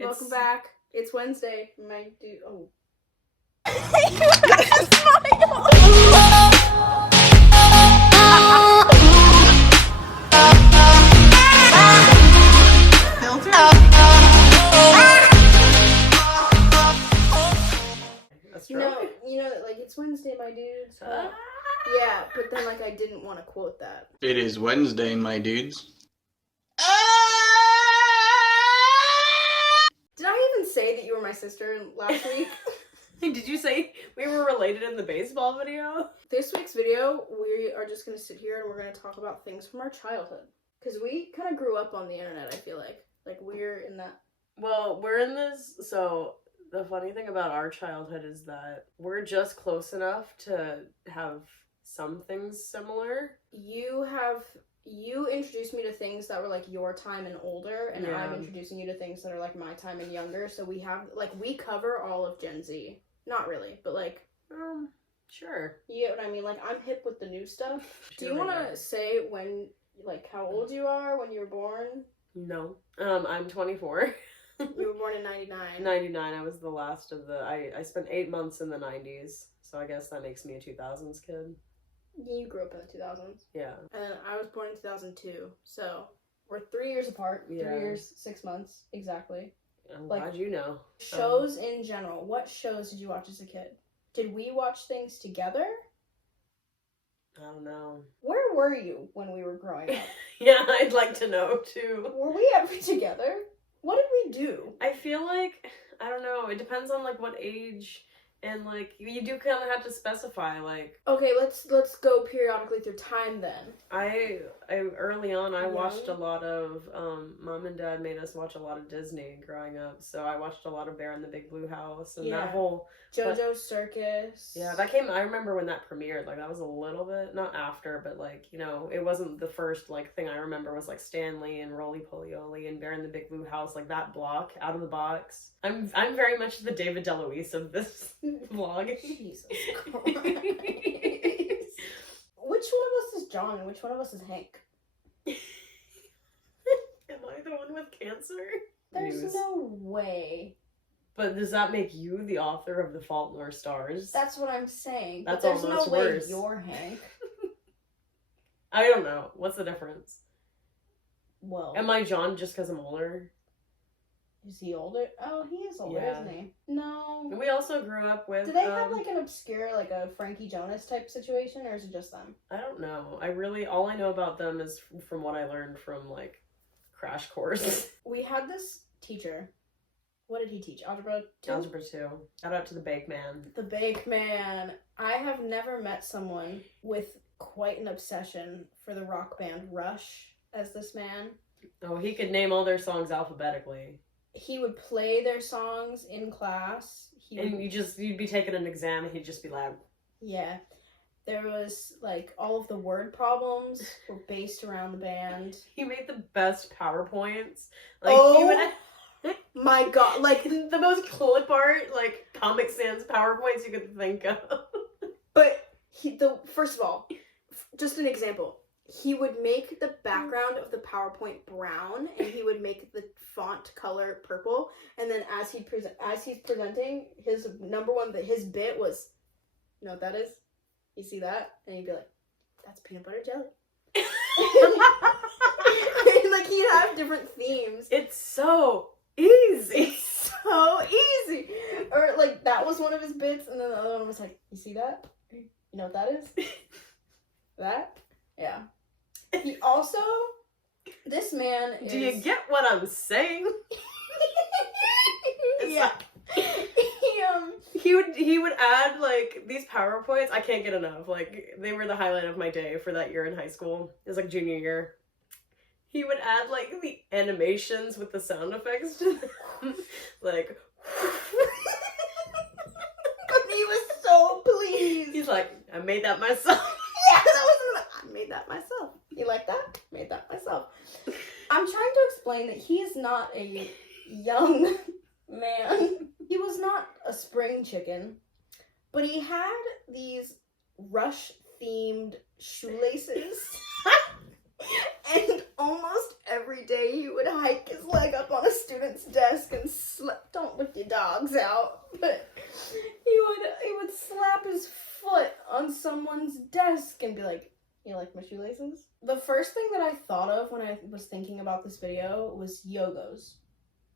Welcome back. It's Wednesday. My dude. Oh. Filter? That's You know, like it's Wednesday, my dude. So yeah, but then like I didn't want to quote that. It is Wednesday, my dudes. Did I even say that you were my sister last week? Did you say we were related in the baseball video? This week's video, we are just gonna sit here and we're gonna talk about things from our childhood. Because we kind of grew up on the internet, I feel like. Like, we're in that. Well, we're in this, so the funny thing about our childhood is that we're just close enough to have some things similar. You introduced me to things that were like your time and older, and Yeah. I'm introducing you to things that are like my time and younger, so we have, like, we cover all of Gen Z. Not really, but like, Sure. you know what I mean? Like, I'm hip with the new stuff. Do you Sure, want yeah. to say when, like, how old you are, when you were born? No. I'm 24. You were born in 99. 99, I was the last of the, I spent 8 months in the 90s, so I guess that makes me a 2000s kid. You grew up in the 2000s. Yeah. And I was born in 2002, so we're 3 years apart. Yeah. 3 years, 6 months, exactly. I'm Like, glad you know. Shows in general. What shows did you watch as a kid? Did we watch things together? I don't know. Where were you when we were growing up? Yeah, I'd like to know, too. Were we ever together? What did we do? I feel like, I don't know, it depends on, like, what age, and, like, you do kind of have to specify, like... Okay, let's go periodically through time then. I early on, I Yeah. watched a lot of, Mom and Dad made us watch a lot of Disney growing up, so I watched a lot of Bear in the Big Blue House, and Yeah. that whole... JoJo's Circus. Yeah, that came, I remember when that premiered, like, that was a little bit, not after, but, like, you know, it wasn't the first, like, thing I remember was, like, Stanley and Roly Poly Oly and Bear in the Big Blue House, like, that block, out of the box. I'm very much the David DeLuise of this vlog. Jesus Christ. Which one of us is John and which one of us is Hank? Am I the one with cancer? There's News. no way. But does that make you the author of The Fault in Our Stars? That's what I'm saying. That's but there's almost no way worse. you're Hank. I don't know. What's the difference? Well, Am I John just because I'm older? is he older? Oh, he is older, Yeah. isn't he? No. We also grew up with... Do they have like an obscure, like a Frankie Jonas type situation, or is it just them? I don't know. All I know about them is from what I learned from, like, Crash Course. We had this teacher. What did he teach? Algebra 2? Algebra 2. Shout out to the Bake Man. The Bake Man. I have never met someone with quite an obsession for the rock band Rush as this man. Oh, he could name all their songs alphabetically. He would play their songs in class. And you'd be taking an exam and he'd just be like... Yeah. There was, like, all of the word problems were based around the band. He made the best PowerPoints. Like, Oh! he would... My God, like, the most clip art, like, Comic Sans PowerPoints you could think of. but first of all, just an example, he would make the background of the PowerPoint brown, and he would make the font color purple, and then as he's presenting, his his bit was, you know what that is? You see that? And he'd be like, that's peanut butter jelly. And, like, he'd have different themes. It's so easy. It's so easy. Or, like, that was one of his bits, and then the other one was like, you see that? You know what that is? That? Yeah. He also, this man is... Do you get what I'm saying? It's Yeah. He would add, like, these PowerPoints. I can't get enough. Like, they were the highlight of my day for that year in high school. It was, like, junior year. He would add, like, the animations with the sound effects to them. Like... He was so pleased. He's like, I made that myself. Yeah, I made that myself. You like that? Made that myself. I'm trying to explain that he is not a young man. He was not a spring chicken, but he had these Rush-themed shoelaces. And almost every day he would hike his leg up on a student's desk and don't lick your dogs out, but he would slap his foot on someone's desk and be like, "You like my shoelaces?" The first thing that I thought of when I was thinking about this video was Yogos.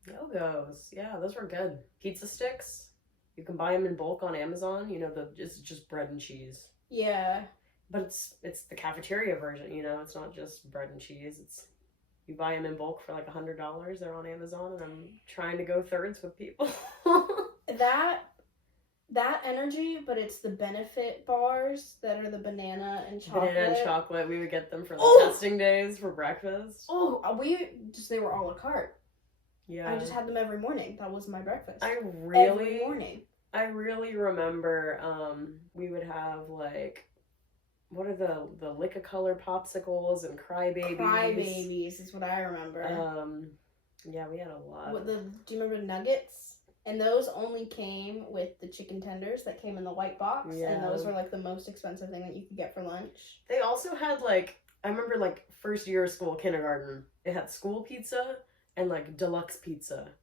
Yogos, yeah, those were good. Pizza sticks, you can buy them in bulk on Amazon. You know, it's just bread and cheese. Yeah. But it's the cafeteria version, you know. It's not just bread and cheese. It's you buy them in bulk for like $100. They're on Amazon, and I'm trying to go thirds with people. That energy, but it's the benefit bars that are the banana and chocolate. Banana and chocolate. We would get them for testing days for breakfast. Oh, they were a la carte. Yeah. I just had them every morning. That was my breakfast. Every morning. I really remember we would have like, what are the lick-a-color popsicles and crybabies? Crybabies is what I remember. Yeah, we had a lot. Do you remember nuggets? And those only came with the chicken tenders that came in the white box. Yeah. And those were like the most expensive thing that you could get for lunch. They also had like, I remember like first year of school, kindergarten, it had school pizza and like deluxe pizza.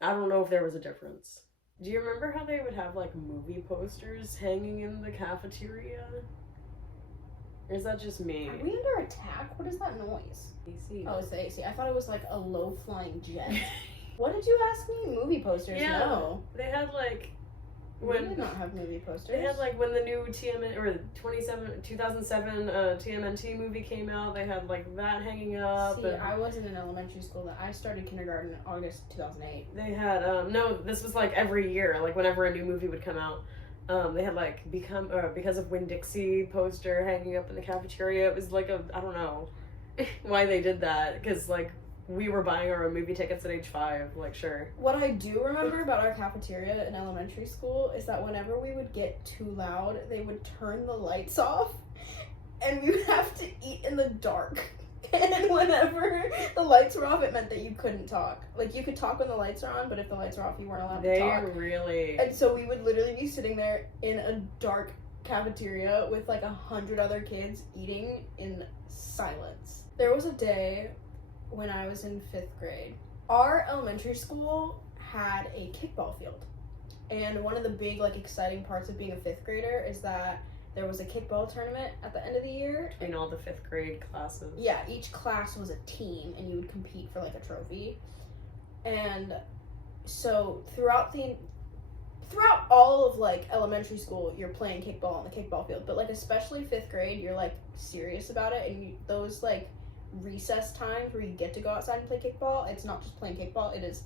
I don't know if there was a difference. Do you remember how they would have like movie posters hanging in the cafeteria? Or is that just me? Are we under attack? What is that noise? AC. Oh, it's the AC. I thought it was like a low-flying jet. What did you ask me? Movie posters? Yeah. No. They had like We did not have movie posters. They had like when the new 2007 TMNT movie came out, they had like that hanging up. See, I wasn't in elementary school. I started kindergarten in August 2008. They had no, this was like every year, like whenever a new movie would come out. They had like Because of Winn-Dixie poster hanging up in the cafeteria. It was like I don't know why they did that, because like we were buying our own movie tickets at age 5, like sure. What I do remember about our cafeteria in elementary school is that whenever we would get too loud, they would turn the lights off and we would have to eat in the dark. And whenever the lights were off, it meant that you couldn't talk. Like, you could talk when the lights are on, but if the lights are off, you weren't allowed to talk. They really... And so we would literally be sitting there in a dark cafeteria with like 100 other kids eating in silence. There was a day when I was in 5th grade. Our elementary school had a kickball field. And one of the big, like, exciting parts of being a 5th grader is that there was a kickball tournament at the end of the year. Between all the 5th grade classes. Yeah, each class was a team, and you would compete for, like, a trophy. And so throughout all of, like, elementary school, you're playing kickball on the kickball field. But, like, especially 5th grade, you're, like, serious about it. And those, like, recess times where you get to go outside and play kickball, it's not just playing kickball, it is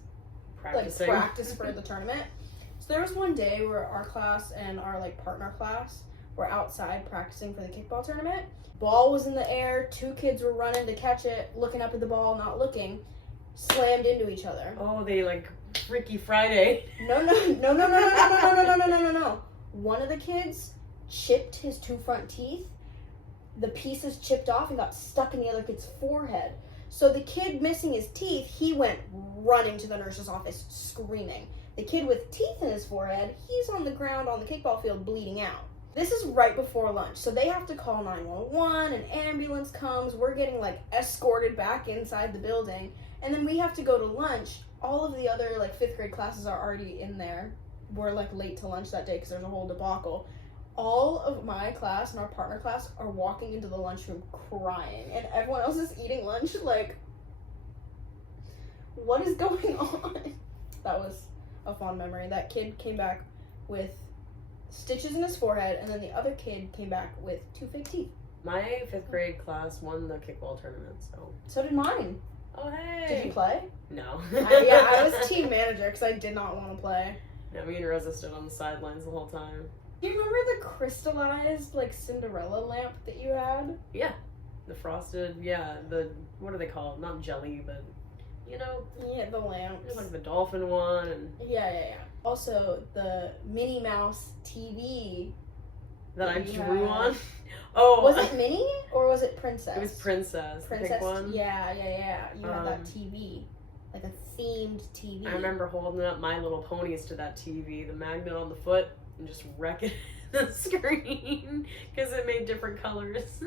practicing. Like practice for the tournament. So there was one day where our class and our like partner class were outside practicing for the kickball tournament. Ball was in the air, 2 kids were running to catch it, looking up at the ball, not looking, slammed into each other. Oh, they like Freaky Friday. No. One of the kids chipped his 2 front teeth. The pieces chipped off and got stuck in the other kid's forehead. So the kid missing his teeth, he went running to the nurse's office screaming. The kid with teeth in his forehead, he's on the ground on the kickball field bleeding out. This is right before lunch, so they have to call 911, an ambulance comes, we're getting like escorted back inside the building, and then we have to go to lunch. All of the other like 5th grade classes are already in there. We're like late to lunch that day because there's a whole debacle. All of my class and our partner class are walking into the lunchroom crying, and everyone else is eating lunch like, what is going on? That was a fond memory. That kid came back with stitches in his forehead, and then the other kid came back with 2 fake teeth. My 5th grade class won the kickball tournament, so. So did mine. Oh, hey. Did you play? No. I was team manager because I did not want to play. Yeah, me and Rosa stood on the sidelines the whole time. Do you remember the crystallized, like, Cinderella lamp that you had? Yeah. The frosted, what are they called? Not jelly, but, you know. Yeah, the lamps. There's like the dolphin one. And Yeah. Also, the Minnie Mouse TV. that I you drew had. on. Oh. Was it Minnie or was it Princess? It was Princess. The pink one. Yeah. You had that TV. Like a themed TV. I remember holding up My Little Ponies to that TV, the magnet on the foot, and just wrecking the screen because it made different colors.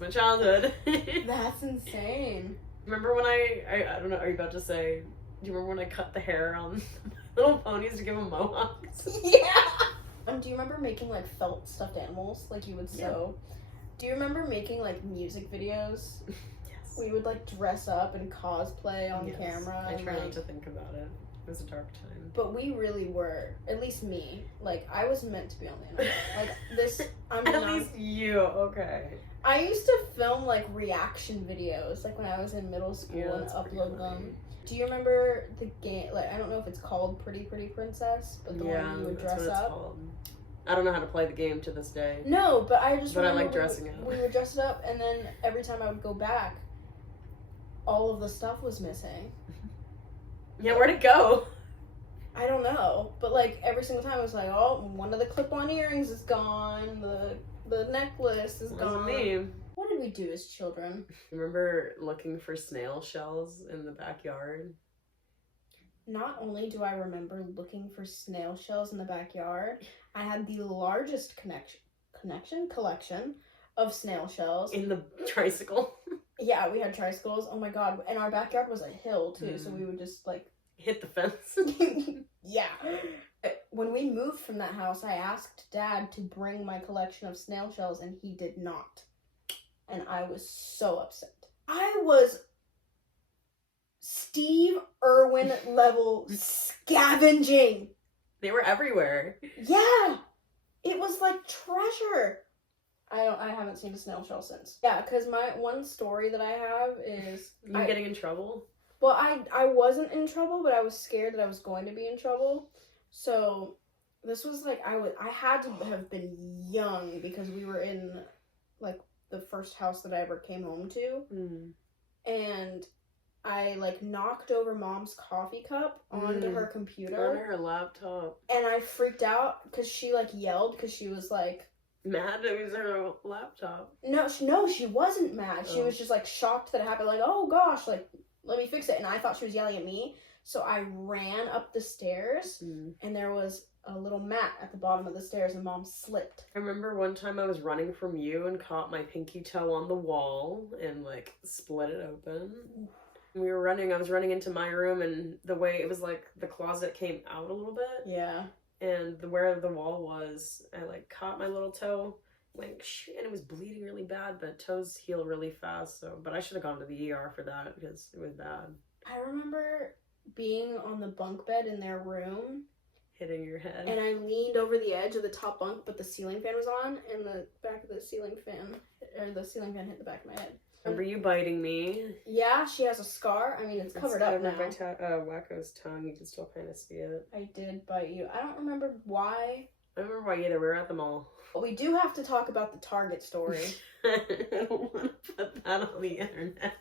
That's my childhood. That's insane. Remember when I don't know, are you about to say, do you remember when I cut the hair on My Little Ponies to give them mohawks? Yeah. Do you remember making like felt stuffed animals like you would sew? Do you remember making like music videos? Yes. We would like dress up and cosplay on Yes. camera. I and, try like, not to think about it. It was a dark time. But we really were, at least me, like I was meant to be on the internet. Like this, At least you, okay. I used to film like reaction videos, like when I was in middle school, Yeah, and that's pretty upload funny. them. Do you remember the game? Like I don't know if it's called Pretty Pretty Princess, but the one you would that's dress what it's up. called. I don't know how to play the game to this day. No, but I just But I remember like dressing up. We would dress it up, and then every time I would go back, all of the stuff was missing. Yeah, where'd it go? I don't know, but like every single time it was like, oh, one of the clip-on earrings is gone, the necklace is Wasn't gone. me. What did we do as children? Remember looking for snail shells in the backyard? Not only do I remember looking for snail shells in the backyard, I had the largest collection of snail shells. In the tricycle. Yeah, we had tricycles. Oh my god, and our backyard was a hill too, so we would just like Hit the fence. yeah. When we moved from that house, I asked Dad to bring my collection of snail shells, and he did not. And I was so upset. I was Steve Irwin level scavenging. They were everywhere. Yeah. It was like treasure. I haven't seen a snail shell since. Yeah, because my one story that I have is You getting in trouble? well, I wasn't in trouble, but I was scared that I was going to be in trouble. So this was like I had to have been young because we were in like the first house that I ever came home to. And I like knocked over Mom's coffee cup onto her computer. On her laptop. And I freaked out because she like yelled because she was like Mad it was her laptop. no, she wasn't mad. She was just like shocked that it happened. Like, oh gosh, like let me fix it. And I thought she was yelling at me, so I ran up the stairs, and there was a little mat at the bottom of the stairs, and Mom slipped. I remember one time I was running from you and caught my pinky toe on the wall and like split it open. We were running. I was running into my room, and the way it was like the closet came out a little bit. Yeah. And where the wall was, I like caught my little toe, like, and it was bleeding really bad. But toes heal really fast, so. But I should have gone to the ER for that because it was bad. I remember being on the bunk bed in their room, Hitting your head. and I leaned over the edge of the top bunk, but the ceiling fan was on, and the back of the ceiling fan hit the back of my head. Remember you biting me? Yeah, she has a scar. I mean, it's covered up now. By Wacko's tongue. You can still kind of see it. I did bite you. I don't remember why. I don't remember why either. We were at the mall. But we do have to talk about the Target story. I don't want to put that on the internet.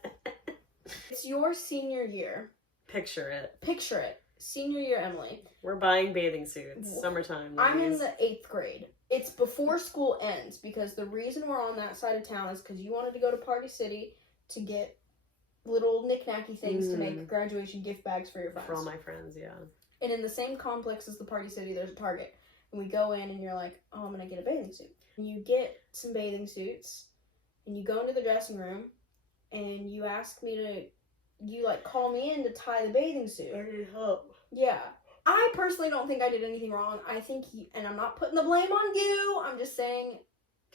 It's your senior year. Picture it. Picture it. Senior year, Emily. We're buying bathing suits. Summertime. I'm in ladies. the 8th grade. It's before school ends because the reason we're on that side of town is because you wanted to go to Party City to get little knick-knacky things to make graduation gift bags for your friends. For all my friends, yeah. And in the same complex as the Party City, there's a Target. And we go in and you're like, oh, I'm going to get a bathing suit. And you get some bathing suits and you go into the dressing room and you ask me to, you like call me in to tie the bathing suit. I need help. Yeah. I personally don't think I did anything wrong. I think and I'm not putting the blame on you. I'm just saying.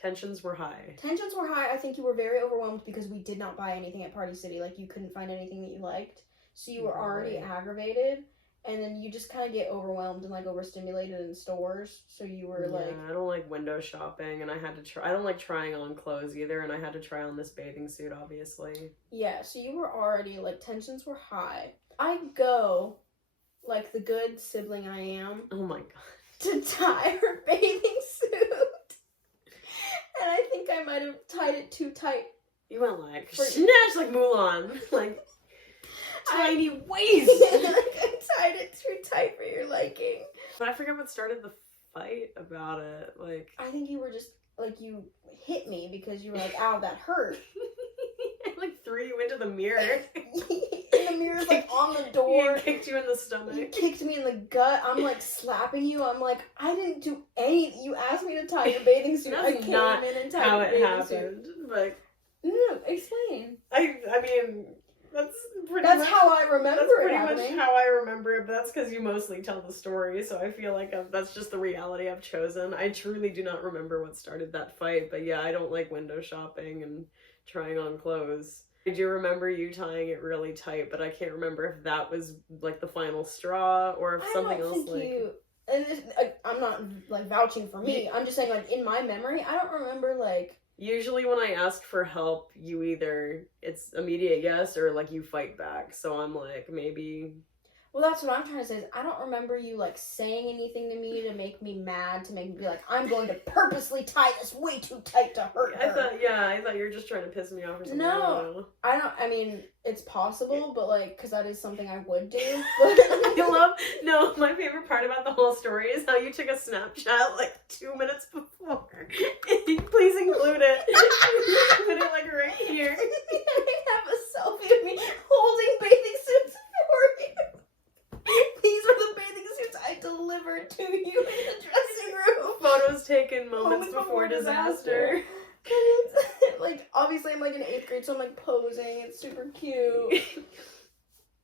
Tensions were high. Tensions were high. I think you were very overwhelmed because we did not buy anything at Party City. Like, you couldn't find anything that you liked. So you were already aggravated. And then you just kind of get overwhelmed and, like, overstimulated in stores. So you were, like... I don't like window shopping, and I had to try... I don't like trying on clothes either, and I had to try on this bathing suit, obviously. Yeah, so you were already, like, tensions were high. I go, like the good sibling I am... Oh my god. ...to tie her bathing suit. And I think I might have tied it too tight. You went, like, snatch like Mulan. Like... tiny waist. I tied it too tight for your liking. But I forget what started the fight about it. Like, I think you were just like, you hit me because you were like, ow, that hurt. I like threw you into the mirror. And the mirror's like on the door. Kicked you in the stomach. You kicked me in the gut. I'm like slapping you. I'm like, I didn't do anything. You asked me to tie your bathing suit. That's I came not in and tied how your it bathing happened. suit. But No, explain. I mean, that's pretty That's much how I remember that's it pretty much happening. how I remember it, but that's because you mostly tell the story, so I feel like that's just the reality I've chosen. I truly do not remember what started that fight, but yeah, I don't like window shopping and trying on clothes. I do remember you tying it really tight, but I can't remember if that was like the final straw or if something else And I'm not like vouching for me. I'm just saying, like, in my memory, I don't remember like. Usually when I ask for help, you either it's immediate yes or like you fight back. So I'm like, maybe. Well, that's what I'm trying to say is I don't remember you like saying anything to me to make me mad, to make me be like, I'm going to purposely tie this way too tight to hurt her. I thought you were just trying to piss me off or something. No, I mean, it's possible, but like, because that is something I would do. No, my favorite part about the whole story is how you took a Snapchat like 2 minutes before. Please include it. Put it like right here. I have a selfie of me holding bathing suits for you. These were the bathing suits I delivered to you in the dressing room. Photos taken moments before disaster. Like, obviously I'm like in 8th grade, so I'm like posing. It's super cute.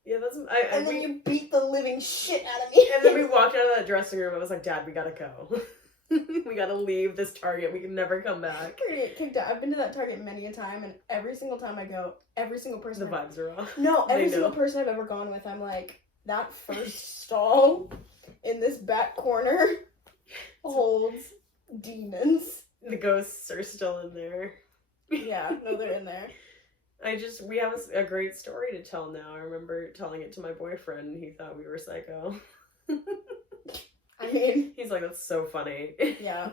Yeah, that's. And then you beat the living shit out of me. And then we walked out of that dressing room. I was like, Dad, we gotta go. We gotta leave this Target. We can never come back. We're gonna get kicked out. I've been to that Target many a time, and every single time I go, every single person. The vibes are off. No, every single person I've ever gone with, I'm like, that first stall in this back corner holds demons. The ghosts are still in there. Yeah, no, they're in there. We have a great story to tell now. I remember telling it to my boyfriend, and he thought we were psycho. I mean, he's like, that's so funny. Yeah.